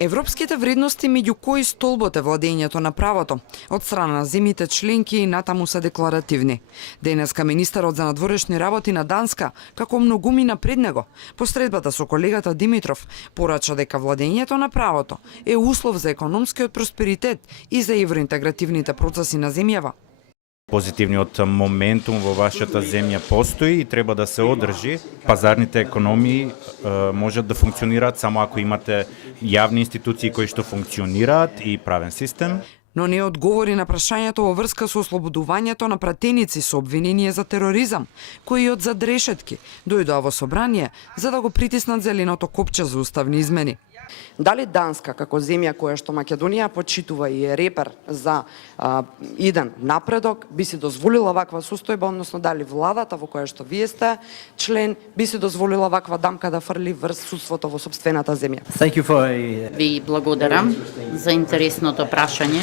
Европските вредности меѓу кои столбот е владењето на правото, од страна на земјите членки и натаму се декларативни. Денеска министерот за надворешни работи на Данска, како многумина пред него, посредбата со колегата Димитров, порача дека владењето на правото е услов за економскиот просперитет и за евроинтегративните процеси на земјава. Позитивниот моментум во вашата земја постои и треба да се одржи. Пазарните економии можат да функционираат само ако имате јавни институции кои што функционираат и правен систем. Но не одговори на прашањето во врска со ослободувањето на пратеници со обвинение за тероризам, кои од зад решетки дојдоа во собрание за да го притиснат зеленото копче за уставни измени. Дали Данска, како земја која што Македонија почитува и е репер за иден напредок, би си дозволила ваква состојба, односно дали владата во која што вие сте член би си дозволила ваква дамка да фрли врз судството во сопствената земја? Ви благодарам за интересното прашање.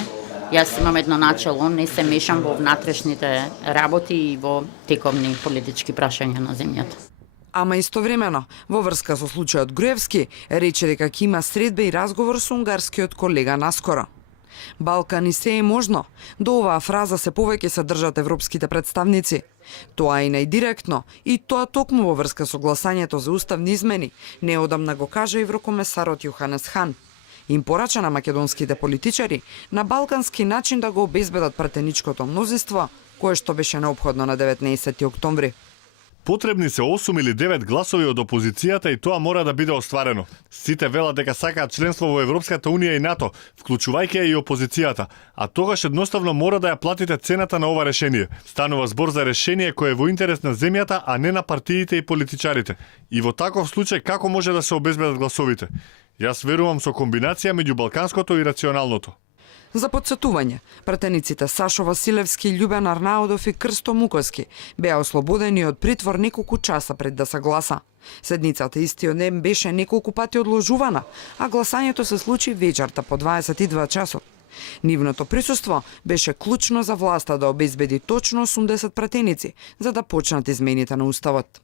Јас имам едно начело, не се мешам во внатрешните работи и во тековни политички прашања на земјата. Ама истовремено, во врска со случајот Груевски, рече дека ќе има средба и разговор со унгарскиот колега наскоро. Балкан и се е можно. До оваа фраза се повеќе се држат европските представници. Тоа и најдиректно, и тоа токму во врска со гласањето за уставни измени, неодамна го кажа еврокомесарот Јоханес Хан. Им порача на македонските политичари на балкански начин да го обезбедат пратеничкото мнозинство, кое што беше неопходно на 19 октомври. Потребни се 8 или 9 гласови од опозицијата и тоа мора да биде остварено. Сите велат дека сакаат членство во Европската унија и НАТО, вклучувајќи и опозицијата, а тогаш едноставно мора да ја платите цената на ова решение. Станува збор за решение кое е во интерес на земјата, а не на партиите и политичарите. И во таков случај како може да се обезбедат гласовите? Јас верувам со комбинација меѓу балканското и рационалното. За подсетување, пратениците Сашо Василевски, Љубен Арнаудов и Крсто Муковски беа ослободени од притвор неколку часа пред да се гласа. Седницата истиот ден беше неколку пати одложувана, а гласањето се случи вечерта по 22 часот. Нивното присуство беше клучно за власта да обезбеди точно 80 пратеници за да почнат измените на уставот.